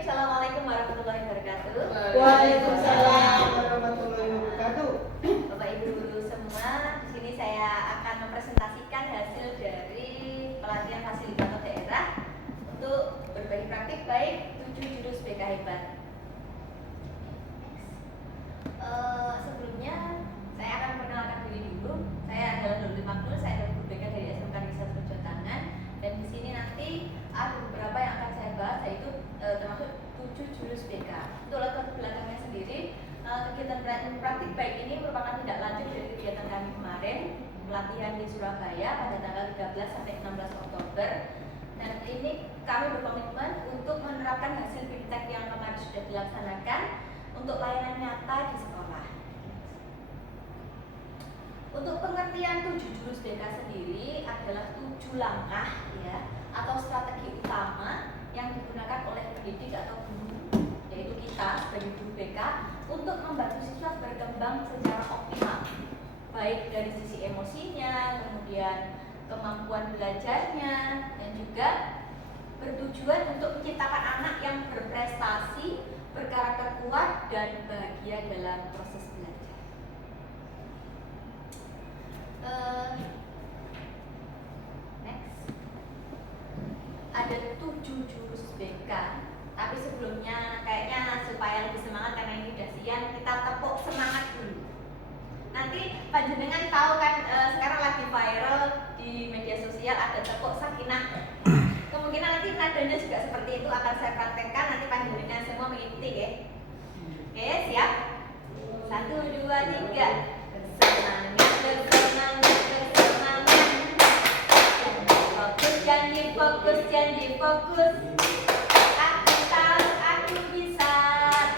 Assalamualaikum warahmatullahi wabarakatuh. Waalaikumsalam warahmatullahi wabarakatuh. Bapak Ibu guru semua, di sini saya akan mempresentasikan hasil dari pelatihan fasilitator daerah untuk berbagi praktik baik 7 jurus BK Hebat. Sebelumnya saya akan perkenalkan diri dulu. Saya adalah Nurul Makmul, saya adalah guru BK dari SMK Desa Terjun Tangan. Dan di sini nanti ada beberapa yang akan saya bahas, yaitu termasuk 7 jurus BK. Untuk latar belakangnya sendiri, kegiatan praktik baik ini merupakan tindak lanjut dari kegiatan kami kemarin, pelatihan di Surabaya pada tanggal 13 sampai 16 Oktober. Dan ini kami berkomitmen untuk menerapkan hasil praktek yang kemarin sudah dilaksanakan untuk layanan nyata di sekolah. Untuk pengertian 7 jurus BK sendiri adalah 7 langkah ya, atau strategi utama yang digunakan oleh pendidik atau guru, yaitu kita sebagai guru BK, untuk membantu siswa berkembang secara optimal, baik dari sisi emosinya, kemudian kemampuan belajarnya, dan juga bertujuan untuk menciptakan anak yang berprestasi, berkarakter kuat, dan bahagia dalam proses belajar. Next, ada 7 jurus BK. Tapi sebelumnya kayaknya supaya lebih semangat karena ini udah siang, kita tepuk semangat dulu. Nanti panjenengan tahu kan sekarang lagi viral di media sosial ada tepuk sakinah. Kemungkinan nanti nadanya juga seperti itu akan saya praktekkan, nanti panjenengan semua mengikuti ya. Oke, siap? 1, 2, 3. Bersemangat, bersemangat, bersemangat. Fokus, janji fokus, janji fokus. Aku tahu aku bisa,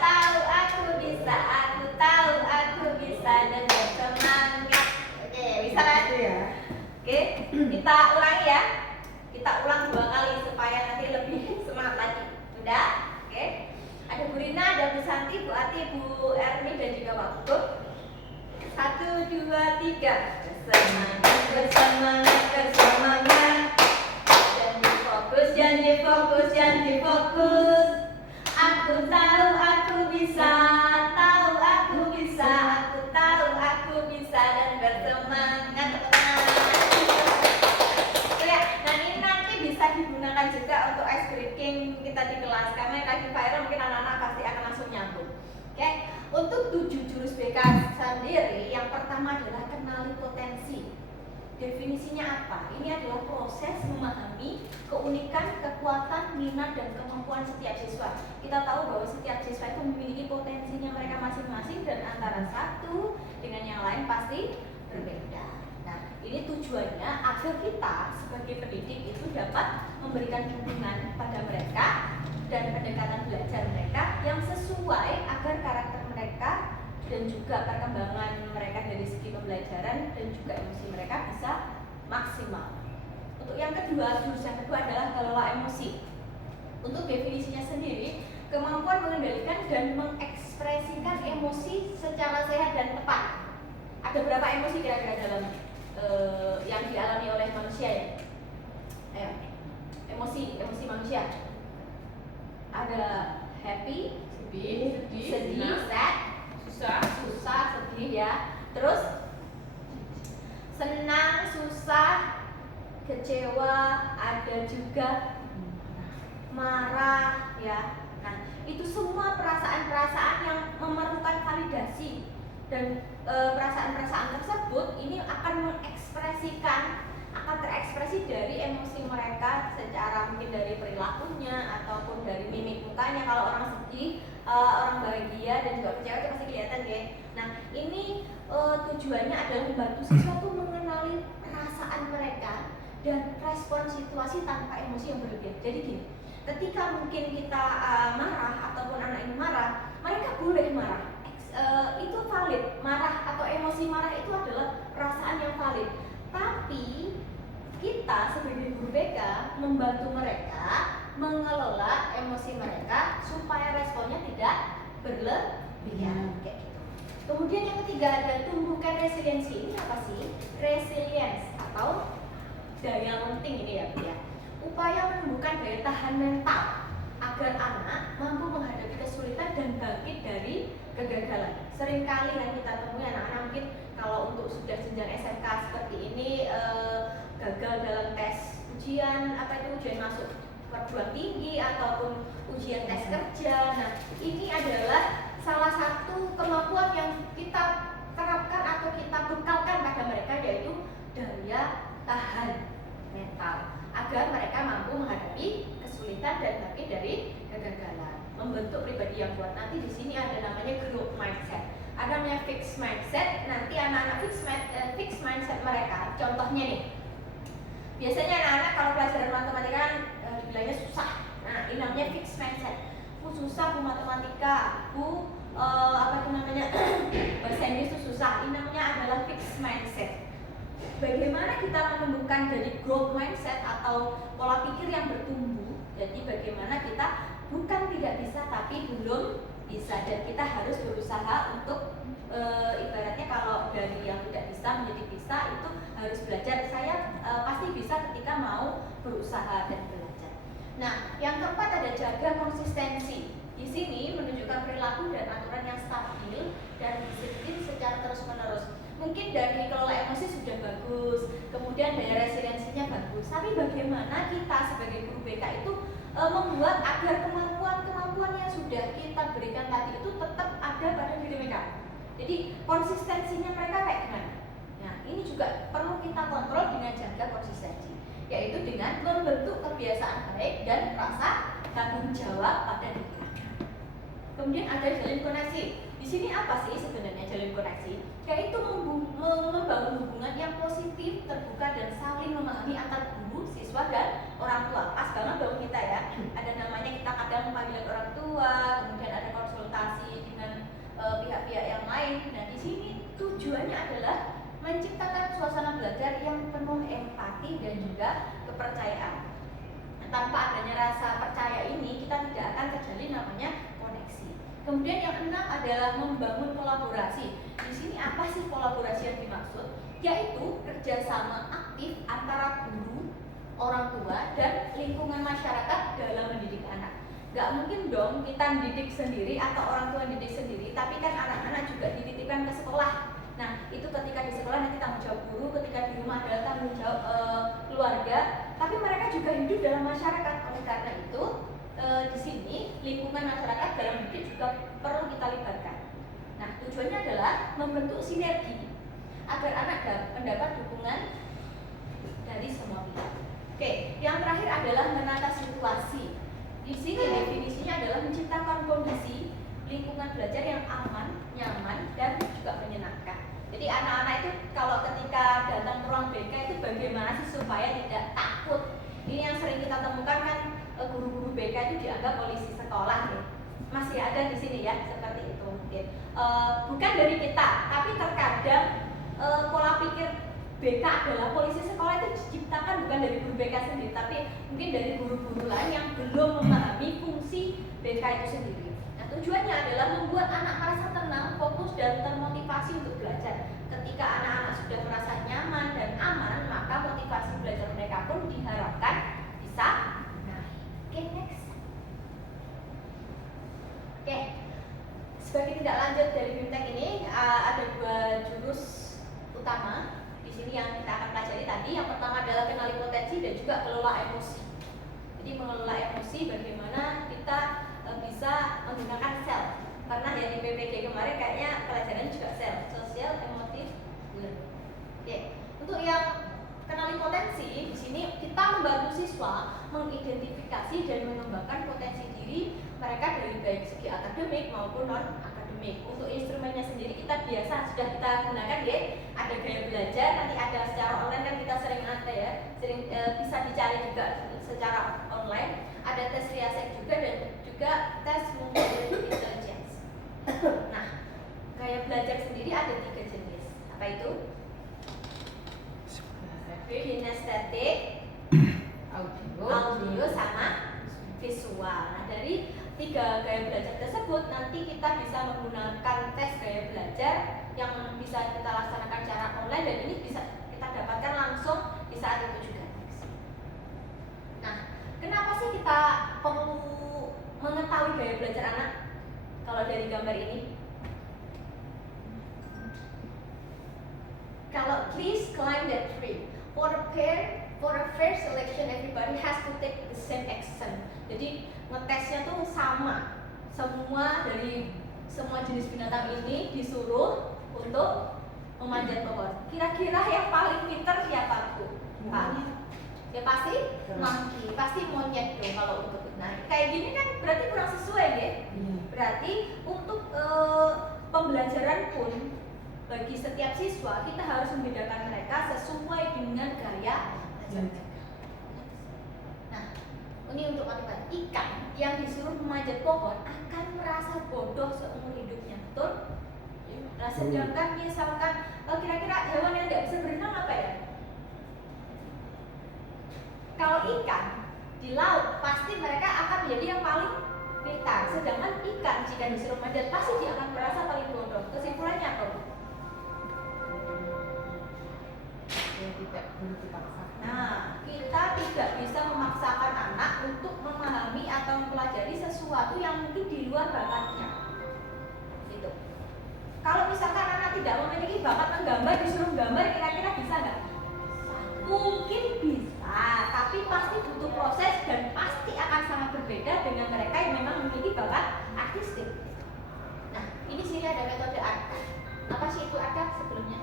tahu aku bisa, aku tahu aku bisa, dan bersemangat. Oke, bisa kan? Oke, kita ulangi ya. Kita ulang 2 kali supaya nanti lebih semangat lagi. Udah? Oke. Ada Bu Rina, ada Bu Santi, Bu Ati, Bu Erni, dan juga Pak Putut. 1, 2, 3. Bersemangat, bersemangat, bersemangat. Janji fokus, janji fokus, janji fokus. Aku tahu aku bisa, tahu aku bisa, aku tahu aku bisa, dan bersemangat. Nah ini nanti bisa digunakan juga untuk ice breaking kita di kelas, karena lagi viral mungkin anak-anak pasti akan langsung nyambung. Oke, untuk 7 jurus BK sendiri, yang pertama adalah kenali potensi. Definisinya apa? Ini adalah proses memahami keunikan, kekuatan, minat, dan kemampuan setiap siswa. Kita tahu bahwa setiap siswa itu memiliki potensinya mereka masing-masing, dan antara satu dengan yang lain pasti berbeda. Nah, ini tujuannya agar kita sebagai pendidik itu dapat memberikan dukungan pada mereka dan pendekatan belajar mereka yang sesuai agar karakter mereka dan juga perkembangan mereka dari segi pembelajaran dan juga emosi mereka bisa maksimal. Untuk yang kedua, jurus yang kedua adalah kelola emosi. Untuk definisinya sendiri, kemampuan mengendalikan dan mengekspresikan emosi secara sehat dan tepat. Ada berapa emosi kira-kira dalam yang dialami oleh manusia ya? Ayo, emosi manusia. Ada happy, sedih, sad, susah, sedih ya. Terus senang, susah, kecewa, ada juga marah ya. Nah, itu semua perasaan-perasaan yang memerlukan validasi, dan perasaan-perasaan tersebut ini akan mengekspresikan, akan terekspresi dari emosi mereka secara mungkin dari perilakunya ataupun dari mimik mukanya. Kalau orang sedih, orang bahagia, dan juga kecewa itu pasti kelihatan ya. Nah, ini tujuannya adalah membantu siswa tuh mengenali perasaan mereka dan respon situasi tanpa emosi yang berlebihan. Jadi gini, ketika mungkin kita marah ataupun anak ini marah, mereka boleh marah. Itu valid, marah atau emosi marah itu adalah perasaan yang valid. Tapi kita sebagai guru BK membantu mereka mengelola emosi mereka supaya responnya tidak berlebihan. Kayak gitu. Kemudian yang ketiga ada tumbuhkan resiliensi. Ini apa sih? Resilience atau daya lenting ini ya Bu ya. Upaya menumbuhkan daya tahan mental agar agar anak mampu menghadapi kesulitan dan bangkit dari kegagalan. Seringkali yang kita temui anak-anak mungkin kalau untuk sudah jenjang SMK seperti ini gagal dalam tes ujian ujian masuk perguruan tinggi ataupun ujian tes kerja. Nah, ini adalah salah satu kemampuan yang kita terapkan atau kita bekalkan pada mereka, yaitu daya tahan mental agar mereka mampu menghadapi kesulitan dan bangkit dari kegagalan. Membentuk pribadi yang kuat. Nanti di sini ada namanya growth mindset, ada namanya fixed mindset. Nanti anak-anak fixed mindset mereka, contohnya nih, biasanya anak-anak kalau pelajaran matematika kan dibilangnya susah. Nah, ini namanya fixed mindset. Susah bu matematika, bu bahasa Inggris itu susah. Ini namanya adalah fixed mindset. Bagaimana kita menumbuhkan dari growth mindset atau pola pikir yang bertumbuh? Jadi bagaimana kita bukan tidak bisa tapi belum bisa, dan kita harus berusaha untuk ibaratnya kalau dari yang tidak bisa menjadi bisa itu harus belajar. Saya pasti bisa ketika mau berusaha dan belajar. Nah, yang keempat ada jaga konsistensi. Di sini menunjukkan perilaku dan aturan yang stabil dan disiplin secara terus-menerus. Mungkin dari kelola emosi sudah bagus, kemudian daya resiliensinya bagus, tapi bagaimana kita sebagai guru BK itu membuat agar kemampuan-kemampuan yang sudah kita berikan tadi itu tetap ada pada diri mereka. Jadi konsistensinya mereka kayak gimana? Nah, ini juga perlu kita kontrol dengan jaga konsistensi, yaitu dengan membentuk kebiasaan baik dan rasa tanggung jawab pada diri. Kemudian ada jalin koneksi. Di sini apa sih sebenarnya jalin koneksi? Yaitu membangun hubungan yang positif, terbuka dan saling memahami antar guru, siswa dan orang tua. Pas banget dong kita ya. Ada namanya kita kadang panggilan orang tua, kemudian ada konsultasi dengan pihak-pihak yang lain. Nah, di sini tujuannya adalah menciptakan suasana belajar yang penuh empati dan juga kepercayaan. Nah, tanpa adanya rasa percaya ini, kita tidak akan terjalin namanya koneksi. Kemudian yang keenam adalah membangun kolaborasi. Di sini apa sih kolaborasi yang dimaksud? Yaitu kerjasama aktif antara guru, orang tua, dan lingkungan masyarakat dalam mendidik anak. Gak mungkin dong kita mendidik sendiri atau orang tua mendidik sendiri, tapi kan anak-anak juga dititipkan ke sekolah. Nah, itu ketika di sekolah nanti tanggung jawab guru, ketika di rumah adalah tanggung jawab keluarga, tapi mereka juga hidup dalam masyarakat. Oleh karena itu, di sini lingkungan masyarakat dalam mendidik juga perlu kita libatkan. Nah, tujuannya adalah membentuk sinergi agar anak mendapat dukungan dari semua pihak. Oke, yang terakhir adalah menata situasi. Di sini definisinya adalah menciptakan kondisi lingkungan belajar yang aman, nyaman, dan juga menyenangkan. Jadi anak-anak itu kalau ketika datang ke ruang BK itu bagaimana sih supaya tidak takut? Ini yang sering kita temukan kan, guru-guru BK itu dianggap polisi sekolah nih. Masih ada di sini ya, seperti itu mungkin. Bukan dari kita, tapi terkadang pola pikir BK adalah polisi sekolah itu diciptakan bukan dari guru BK sendiri, tapi mungkin dari guru-guru lain yang belum memahami fungsi BK itu sendiri. Nah, tujuannya adalah membuat anak merasa tenang, fokus, dan termotivasi untuk belajar. Ketika anak-anak sudah merasa nyaman dan aman, maka motivasi belajar mereka pun diharapkan bisa naik. Oke, next. Oke, sebagai tindak lanjut dari BIMTEK ini ada dua jurus utama di sini yang kita akan pelajari tadi. Yang pertama adalah kenali potensi dan juga kelola emosi. Jadi mengelola emosi bagaimana kita bisa menggunakan sel. Karena ya di PPG kemarin kayaknya pelajarannya juga sel, sosial emotif learning. Oke, untuk yang kenali potensi di sini kita membantu siswa mengidentifikasi dan mengembangkan potensi diri mereka dari baik segi akademik maupun non akademik. Untuk instrumennya sendiri kita biasa sudah kita gunakan ya, ada gaya belajar, nanti ada secara online kan kita sering ada ya, sering bisa dicari juga secara online. Ada tes Riasek juga dan juga tes multiple intelligence. Nah, gaya belajar sendiri ada 3 jenis. Apa itu? Kinestetik, audio sama visual. Nah, dari 3 gaya belajar tersebut nanti kita bisa menggunakan tes gaya belajar yang bisa kita laksanakan secara online, dan ini bisa kita dapatkan langsung di saat itu juga. Nah, kenapa sih kita perlu gaya belajar anak kalau dari gambar ini? Kalau please climb that tree. For a fair selection, everybody has to take the same action. Jadi ngetesnya tuh sama. Semua dari semua jenis binatang ini disuruh untuk memanjat pohon. Kira-kira yang paling pintar siapa tuh? Pak? Ya pasti monkey, pasti monyet dong kalau untuk naik. Kayak gini kan berarti kurang sesuai ya. Berarti untuk pembelajaran pun bagi setiap siswa kita harus membedakan mereka sesuai dengan gaya belajar mereka. Nah, ini untuk matematika. Ikan yang disuruh memanjat pohon akan merasa bodoh seumur hidupnya, betul? Nah, sedangkan misalkan kira-kira hewan yang tidak bisa berenang apa ya? Kalau ikan di laut pasti mereka akan menjadi yang paling pintar. Sedangkan ikan jika disuruh manjat pasti dia akan merasa paling bodoh. Kesimpulannya apa? Nah, kita tidak bisa memaksakan anak untuk memahami atau mempelajari sesuatu yang mungkin di luar bakatnya. Gitu. Kalau misalkan anak tidak memiliki bakat menggambar, disuruh gambar, kira-kira bisa nggak? Mungkin bisa, tapi pasti butuh proses dan pasti akan sangat berbeda dengan mereka yang memang memiliki bakat artistik. Nah, ini sini ada metode ARKA. Apa sih itu ARKA sebelumnya?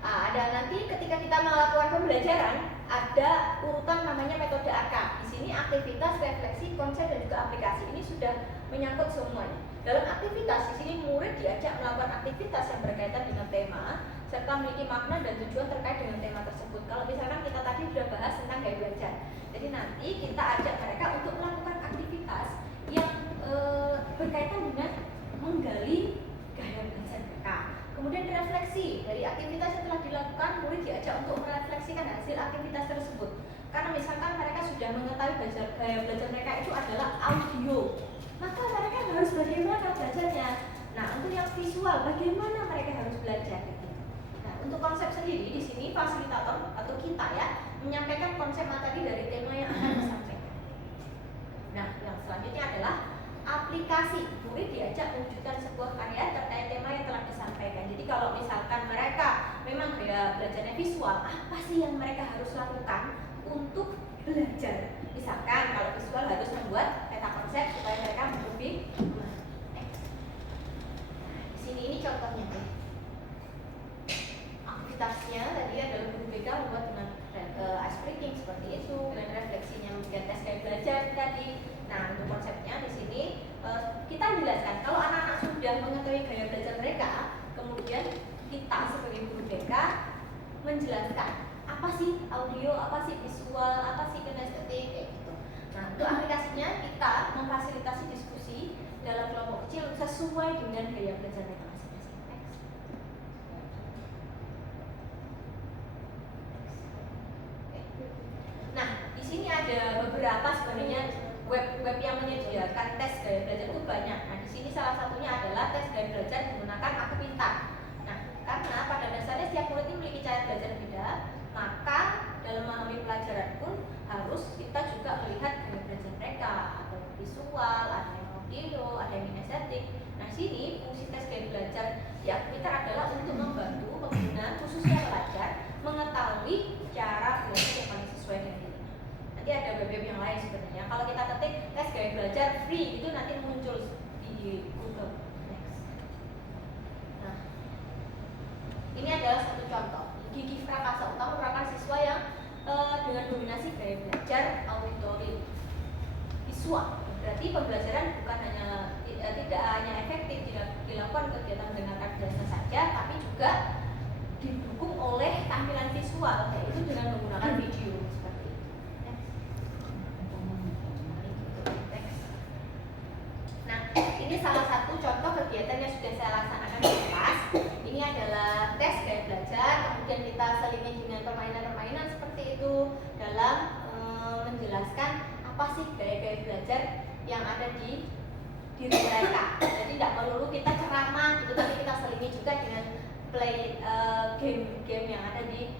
Ada nanti ketika kita melakukan pembelajaran ada urutan namanya metode ARKA. Di sini aktivitas, refleksi, konsep dan juga aplikasi. Ini sudah menyangkut semuanya. Dalam aktivitas di sini murid diajak melakukan aktivitas yang berkaitan dengan tema serta memiliki makna dan tujuan terkait dengan tema tersebut. Kalau misalkan kita tadi sudah bahas tentang gaya belajar, jadi nanti kita ajak mereka untuk melakukan aktivitas yang berkaitan dengan menggali gaya belajar mereka. Kemudian refleksi dari aktivitas yang telah dilakukan, murid diajak untuk merefleksikan hasil aktivitas tersebut. Karena misalkan mereka sudah mengetahui gaya belajar mereka itu adalah audio, maka mereka harus bagaimana belajarnya. Nah, untuk yang visual, bagaimana mereka harus belajar? Nah, untuk konsep sendiri di sini fasilitator atau kita ya menyampaikan konsep materi dari tema yang akan disampaikan. Nah, yang selanjutnya adalah aplikasi. Murid diajak mewujudkan sebuah karya terkait tema yang telah disampaikan. Jadi kalau misalkan mereka memang gaya belajarnya visual, apa sih yang mereka harus lakukan untuk belajar? Misalkan kalau visual harus membuat peta konsep supaya mereka lebih. Di sini ini contohnya deh. Aktivitasnya tadi adalah guru BK membuat dengan ice breaking seperti itu, dan refleksinya membuat tes gaya belajar tadi. Nah, untuk konsepnya di sini kita menjelaskan kalau anak-anak sudah mengetahui gaya belajar mereka, kemudian kita sebagai guru BK menjelaskan apa sih audio, apa sih visual, apa sih kinestetik kayak gitu. Nah, untuk aplikasinya kita memfasilitasi diskusi dalam kelompok kecil sesuai dengan gaya belajar mereka masing-masing. Nah, di sini ada beberapa sebenarnya web yang menyediakan tes gaya belajar itu banyak. Nah, di sini salah satunya adalah tes gaya belajar menggunakan Aku Pintar. Nah, karena pada dasarnya setiap murid ini memiliki cara belajar beda, maka dalam memahami pelajaran pun harus kita juga melihat gaya belajar mereka. Ada visual, ada yang audio, ada yang kinestetik. Nah, sini fungsi tes gaya belajar di Aku Pintar adalah untuk membantu pengguna khususnya pelajar mengetahui cara belajar yang paling sesuai dengan dirinya. Nanti ada web yang lain sebenarnya. Kalau kita ketik tes gaya belajar free itu nanti muncul di Google. Next. Nah, ini adalah satu contoh. Gigi Prakasa Utama merupakan siswa yang dengan dominasi gaya belajar auditory visual. Berarti pembelajaran bukan hanya tidak hanya efektif dilakukan kegiatan mendengarkan biasa saja, tapi juga didukung oleh tampilan visual, yaitu dengan menggunakan video seperti itu. Nah, ini salah satu contoh kegiatan yang sudah saya laksanakan di kelas. Ini adalah tes gaya belajar, kemudian kita selingi dengan permainan-permainan seperti itu dalam menjelaskan apa sih gaya-gaya belajar yang ada di diri mereka. Jadi tidak melulu kita ceramah gitu, tapi kita selingi juga dengan play game-game yang ada di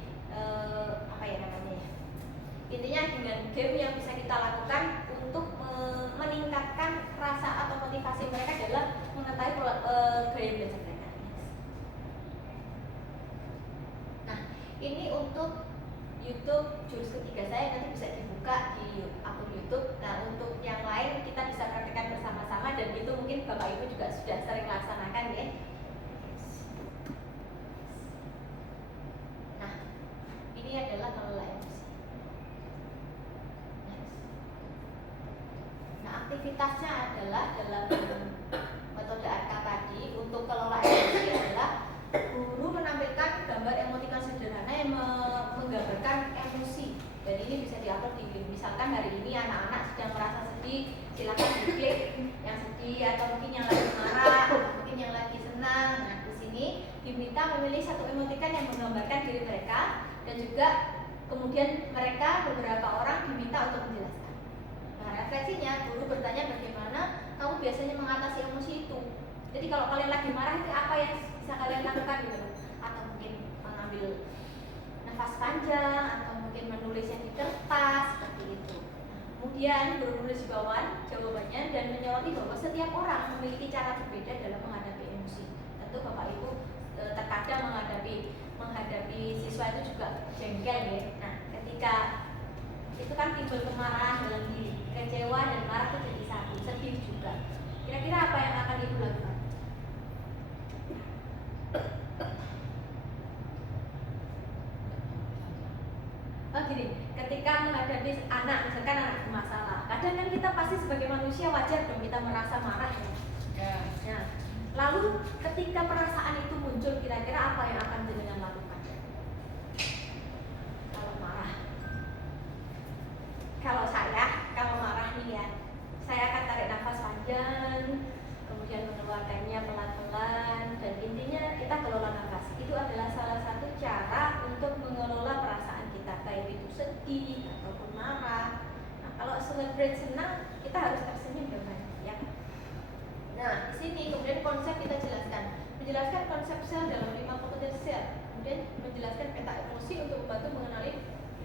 apa ya namanya ya. Intinya dengan game yang bisa kita lakukan untuk meningkatkan aktivitasnya adalah dalam metode ARKA tadi untuk kelola emosi adalah guru menampilkan gambar emotikon sederhana yang menggambarkan emosi. Dan ini bisa diupload di link. Misalkan hari ini anak-anak sedang merasa sedih, silakan diklik yang sedih, atau mungkin yang lagi marah, atau mungkin yang lagi senang. Nah, di sini diminta memilih satu emotikon yang menggambarkan diri mereka, dan juga kemudian mereka beberapa orang diminta untuk menjelaskan. Nah, refleksinya guru bertanya bagaimana kamu biasanya mengatasi emosi itu. Jadi kalau kalian lagi marah itu apa yang bisa kalian lakukan gitu? Atau mungkin mengambil nafas panjang, atau mungkin menulisnya di kertas seperti itu. Kemudian guru menulis di bawah jawabannya dan menyoroti bahwa setiap orang memiliki cara berbeda dalam menghadapi emosi. Tentu Bapak Ibu terkadang menghadapi siswa itu juga jengkel ya. Nah, ketika itu kan timbul kemarahan dalam diri, kecewa dan marah itu jadi satu, sedih juga. Kira-kira apa yang akan Ibu lakukan? Oh gini, ketika menghadapi anak, misalkan anak bermasalah, kadang kan kita pasti sebagai manusia wajar dong kita merasa marah ya. Nah, lalu ketika perasaan itu muncul, kira-kira apa yang akan jenengan lakukan? Kalau marah, kalau marah nih ya, saya akan tarik nafas panjang, kemudian mengeluarkannya pelan-pelan, dan intinya kita kelola nafas. Itu adalah salah satu cara untuk mengelola perasaan kita, baik itu sedih ataupun marah. Nah, kalau celebrate senang, kita harus tersenyum dong ya. Nah, di sini kemudian konsep kita menjelaskan konsep sel dalam 5 kompetensi sel, kemudian menjelaskan peta emosi untuk membantu mengenali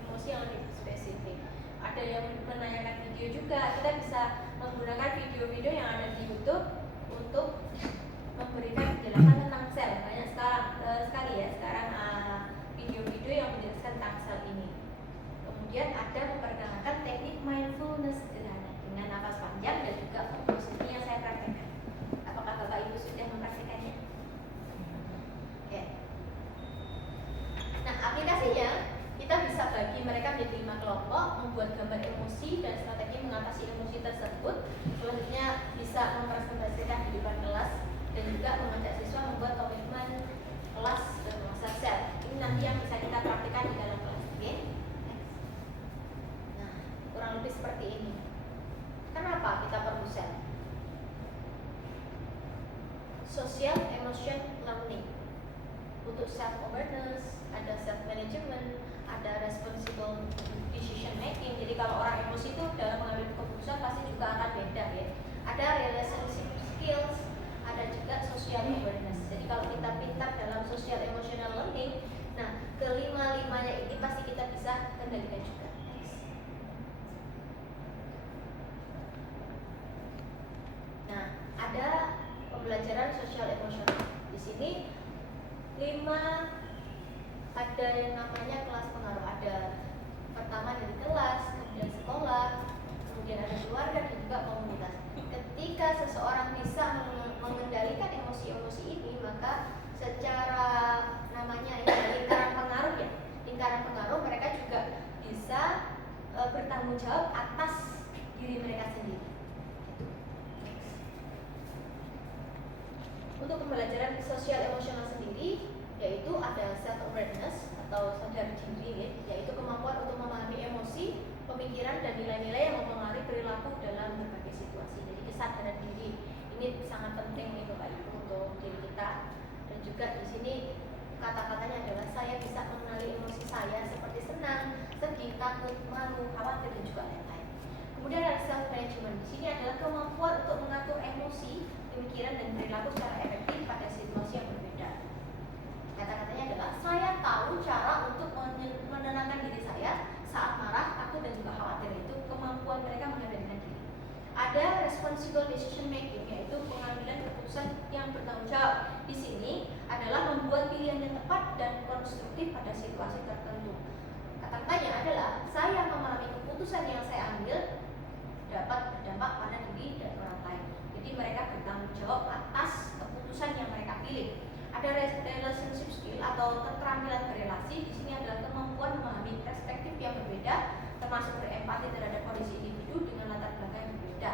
emosi yang lebih spesifik. Ada yang menanyakan video juga, kita bisa menggunakan video-video yang ada di YouTube untuk memberikan penjelasan tentang sel. Banyak sekali ya sekarang video-video yang menjelaskan tentang sel ini. Kemudian ada memperkenalkan teknik mindfulness sederhana dengan nafas panjang dan juga fokus, ini yang saya praktekkan. Apakah Bapak Ibu sudah mempraktekannya? Oke. Nah, aplikasinya kita bisa bagi mereka menjadi 5 kelompok, membuat gambar emosi dan strategi mengatasi emosi tersebut. Selanjutnya bisa mempresentasikan di depan kelas dan juga mengajak siswa membuat komitmen kelas dan masa sel. Ini nanti yang bisa kita praktikkan di dalam kelas. Oke? Nah, kurang lebih seperti ini. Kenapa kita perlu sel? Social emotion learning. Untuk self awareness, ada self management, ada responsible decision making. Jadi kalau orang emosi itu dalam mengambil keputusan pasti juga akan beda ya. Ada relationship skills, ada juga social awareness. Jadi kalau kita pintar dalam social emotional learning, nah kelima-limanya ini pasti kita bisa kendalikan juga. Nah, ada pembelajaran social emotional. Di sini 5 ada yang namanya kelas pengaruh. Ada pertama dari kelas, kemudian sekolah, kemudian ada keluarga dan juga komunitas. Ketika seseorang bisa mengendalikan emosi-emosi ini, maka secara namanya ini lingkaran pengaruh ya. Lingkaran pengaruh mereka juga bisa bertanggung jawab atas diri mereka sendiri. Untuk pembelajaran sosial emosional sendiri, yaitu ada self awareness atau sadar diri, yaitu kemampuan untuk memahami emosi, pemikiran dan nilai-nilai yang mempengaruhi perilaku dalam berbagai situasi. Jadi kesadaran diri ini sangat penting nih Bapak Ibu untuk diri kita. Dan juga di sini kata-katanya adalah saya bisa mengenali emosi saya seperti senang, sedih, takut, malu, khawatir dan juga lain-lain. Kemudian ada self management. Di sini adalah kemampuan untuk mengatur emosi, pemikiran dan perilaku secara efektif pada situasi yang berbeda. Kata-katanya adalah saya tahu cara untuk menenangkan diri saya saat marah, takut dan juga khawatir. Itu kemampuan mereka mengendalikan diri. Ada responsible decision making, yaitu pengambilan keputusan yang bertanggung jawab. Di sini adalah membuat pilihan yang tepat dan konstruktif pada situasi tertentu. Kata-katanya adalah saya memahami keputusan yang saya ambil dapat berdampak pada diri dan orang lain. Jadi mereka bertanggung jawab atas keputusan yang mereka pilih. Ada relationship skill atau keterampilan berelasi. Di sini adalah kemampuan memahami perspektif yang berbeda, termasuk berempati terhadap kondisi individu dengan latar belakang yang berbeda.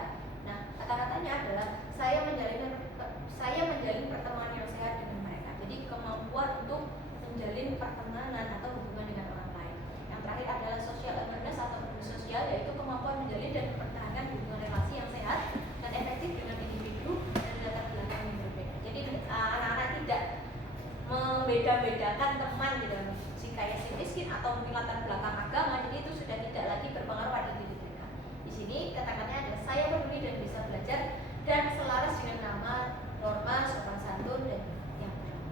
keturunan gitu, si kaya si miskin atau mungkin latar belakang agama, jadi itu sudah tidak lagi berpengaruh pada diri mereka. Di sini kata-katanya adalah saya peduli dan bisa belajar dan selaras dengan nama, norma, sopan santun dan yang beragama.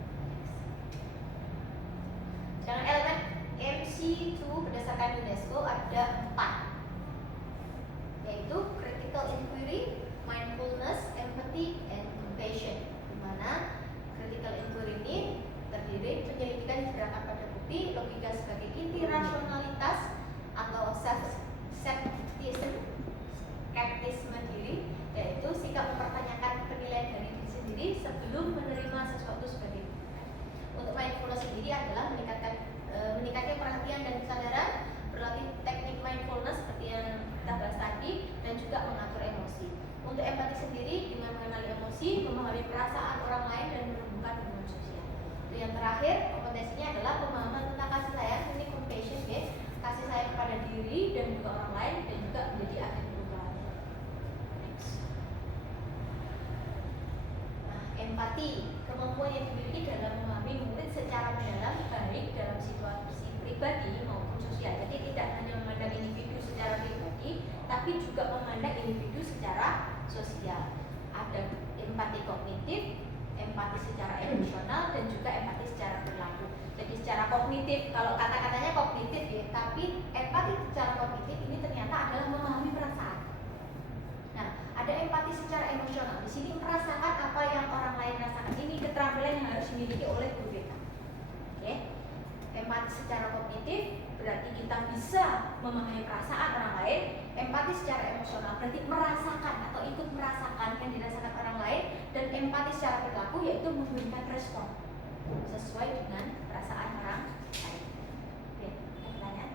Sedangkan elemen MC2 berdasarkan UNESCO ada 4, yaitu critical inquiry, mindfulness, empathy, and compassion. Di mana critical inquiry ini terdiri penyelidikan gerakan pada bukti, logika sebagai inti rasionalitas atau skeptisme diri, yaitu sikap mempertanyakan penilaian dari diri sendiri sebelum menerima sesuatu sebagai bukti. Untuk mindfulness sendiri adalah meningkatnya perhatian dan kesadaran, berlatih teknik mindfulness seperti yang kita bahas tadi, dan juga mengatur emosi. Untuk empati sendiri dengan mengenali emosi, memahami perasaan orang lain dan menumbuhkan hubungan sosial. Itu yang terakhir, kompetensinya adalah pemahaman tentang kasih sayang, ini compassion, ya, kasih sayang kepada diri dan juga orang lain, dan juga menjadi agen perubahan. Next. Nah, empati, kemampuan yang dimiliki dalam memahami murid secara mendalam, baik dalam situasi pribadi maupun sosial. Jadi tidak hanya memandang individu secara pribadi, tapi juga memandang individu secara sosial. Ada empati kognitif, empati secara emosional, dan juga empati secara perilaku. Jadi secara kognitif, kalau kata-katanya kognitif ya, tapi empati secara kognitif ini ternyata adalah memahami perasaan. Nah, ada empati secara emosional. Di sini merasakan apa yang orang lain rasakan. Ini keterampilan yang harus dimiliki oleh guru BK. Oke. Empati secara kognitif berarti kita bisa memahami perasaan orang lain. Empati secara emosional berarti merasakan atau ikut merasakan yang dirasakan orang lain. Dan empati secara perilaku yaitu memberikan respon sesuai dengan perasaan orang lain. Oke, ada pertanyaan?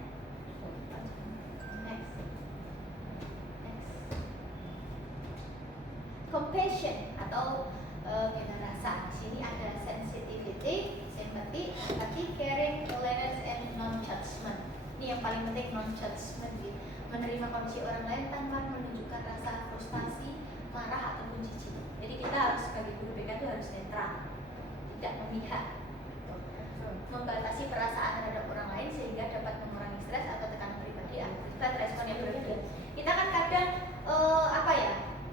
Next. Compassion atau bela rasa. Di sini ada sensitivity, sympathy, caring, tolerance, and non-judgment. Ini yang paling penting, non-judgment. Menerima kondisi orang lain tanpa menunjukkan rasa frustasi, marah ataupun jijik. Jadi kita harus sebagai guru BK itu harus netral, tidak memihak, membatasi perasaan terhadap orang lain sehingga dapat mengurangi stres atau tekanan pribadi akibat respon yang berbeda. Kita kan kadang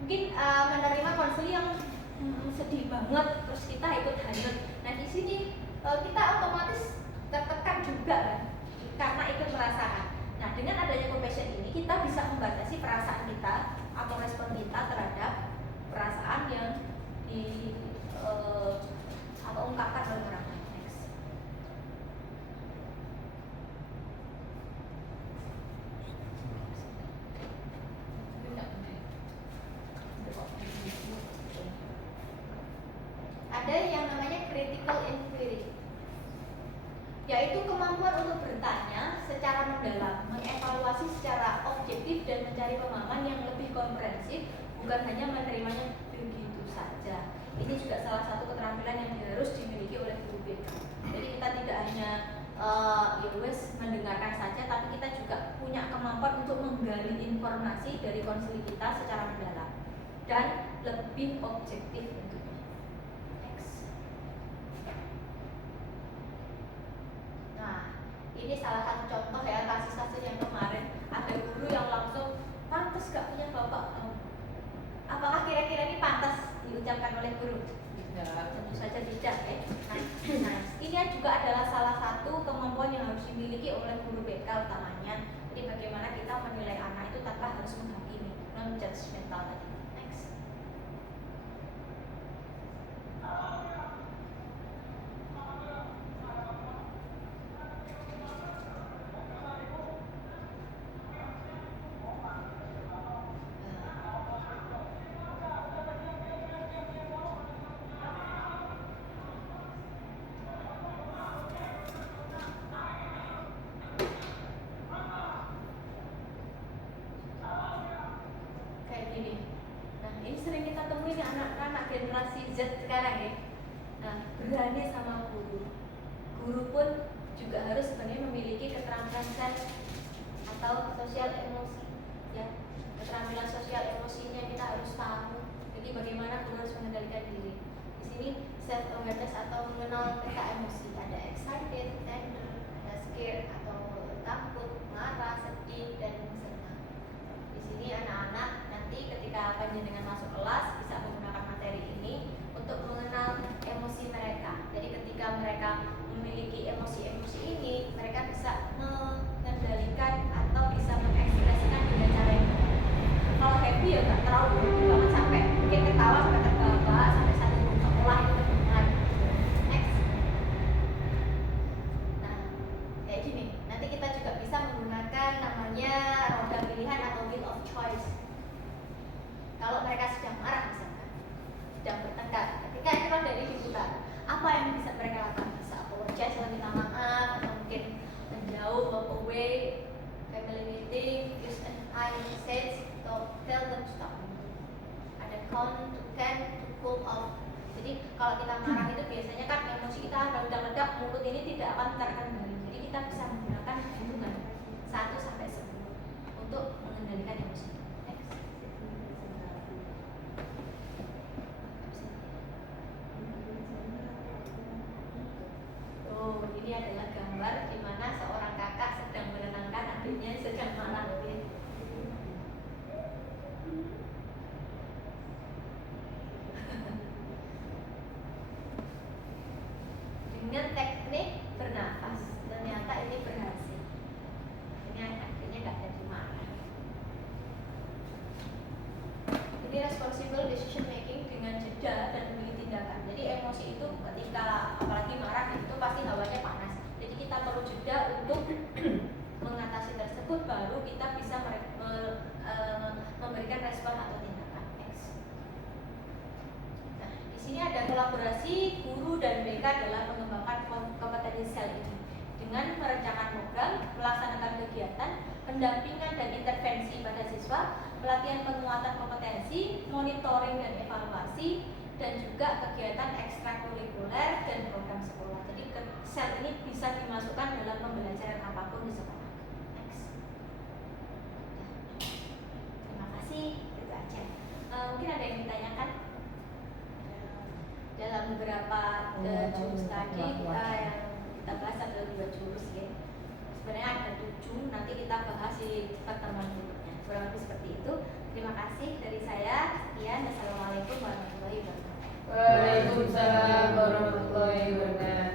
mungkin menerima konseling yang sedih banget, terus kita ikut hanyut. Nah di sini kita otomatis tertekan juga kan, karena ikut merasakan. Nah dengan adanya compassion ini kita bisa membatasi perasaan kita atau respon kita terhadap perasaan yang atau ungkapkan oleh orang lain. Next. Ada yang namanya critical inquiry, yaitu kemampuan untuk bertanya secara mendalam, mengevaluasi secara objektif dan mencari pemahaman yang lebih komprehensif, bukan hanya menerimanya begitu saja. Ini juga salah satu keterampilan yang harus dimiliki oleh guru BK. Jadi kita tidak hanya mendengarkan saja, tapi kita juga punya kemampuan untuk menggali informasi dari konseling kita secara mendalam dan lebih objektif tentunya. Next. Nah, ini salah satu contoh ya kasus-kasus yang kemarin ada guru yang langsung pantas gak punya bapak. Apakah kira-kira ini pantas diucapkan oleh guru? Tidak, tentu saja tidak ya. Nah, ini juga adalah salah satu kemampuan yang harus dimiliki oleh guru BK utamanya. Jadi bagaimana kita menilai anak itu tanpa harus menghakimi, non-judgmental tadi. Next. Generasi Z sekarang ya. Nah, berani sama guru. Guru pun juga harus sebenarnya memiliki keterampilan atau sosial emosi ya. Keterampilan sosial emosinya kita harus tahu. Jadi bagaimana guru harus mengendalikan diri. Di sini self awareness atau mengenal peta emosi, ada excited, tender, ada scared atau takut, marah, sedih, dan senang. Di sini anak-anak nanti ketika panjenengan masuk kelas bisa menggunakan materi ini untuk mengenal emosi mereka. Jadi ketika mereka memiliki emosi-emosi ini, mereka bisa mengendalikan atau bisa mengekspresikan dengan cara yang benar. Kalau happy ya nggak terlalu happy banget sampai mungkin ketawa sampai terbahak sampai satu sekolah itu kedengaran. Next. Nah, kayak gini. Nanti kita juga bisa menggunakan namanya roda pilihan atau wheel of choice. Kalau mereka sedang marah misalkan, sedang bertengkar, ketika itu roda ini diputar, apa yang bisa mereka lakukan? Bisa apologize, minta maaf, atau mungkin menjauh, walk away, family meeting, use an I message, atau tell them stop. Ada count to 10 to cool off. Jadi kalau kita marah itu biasanya kan emosi kita meledak-ledak, mulut ini tidak akan terkendali. Jadi kita bisa menggunakan hitungan 1 sampai 10 untuk mengendalikan emosi. Next. Oh, ini adalah gambar di mana seorang kakak sedang menenangkan adiknya yang sedang marah. Dengan teknik bernafas, ternyata ini berhasil. Ini akhirnya nggak jadi marah. Ini responsible decision making dengan jeda dan memilih tindakan. Jadi emosi itu ketika apalagi marah itu pasti hawanya panas. Jadi kita perlu jeda untuk mengatasi tersebut, baru kita bisa memberikan respon atau tindakan. Next. Nah, di sini ada kolaborasi guru dan BK dalam mengembangkan kompetensi sel ini dengan merencanakan program, melaksanakan kegiatan, pendampingan dan intervensi pada siswa, pelatihan penguatan kompetensi, monitoring dan evaluasi, dan juga kegiatan ekstrakurikuler dan program sekolah. Jadi sel ini bisa dimasukkan dalam pembelajaran apapun di sekolah. Next. Terima kasih, itu aja. Mungkin ada yang ditanyakan? Dalam beberapa jurus tadi yang kita bahas ada 2 jurus ya. Sebenarnya ada 7, nanti kita bahas di pertemuan berikutnya. Kurang lebih seperti itu. Terima kasih dari saya. Sekian. Assalamualaikum warahmatullahi wabarakatuh. Waalaikumsalam warahmatullahi wabarakatuh.